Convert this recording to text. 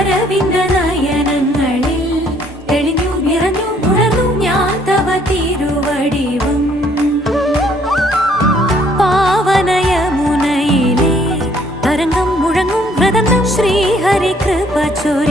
അരവിന്ദ നയനങ്ങളിൽ തെളിഞ്ഞു നിറഞ്ഞു ഉണർന്നു ഞാൻ തവ തിരുവടിവും പാവനയമുനയിലെ തരംഗം മുഴങ്ങും മൃദംഗം ശ്രീഹരി കൃപ ചൊരി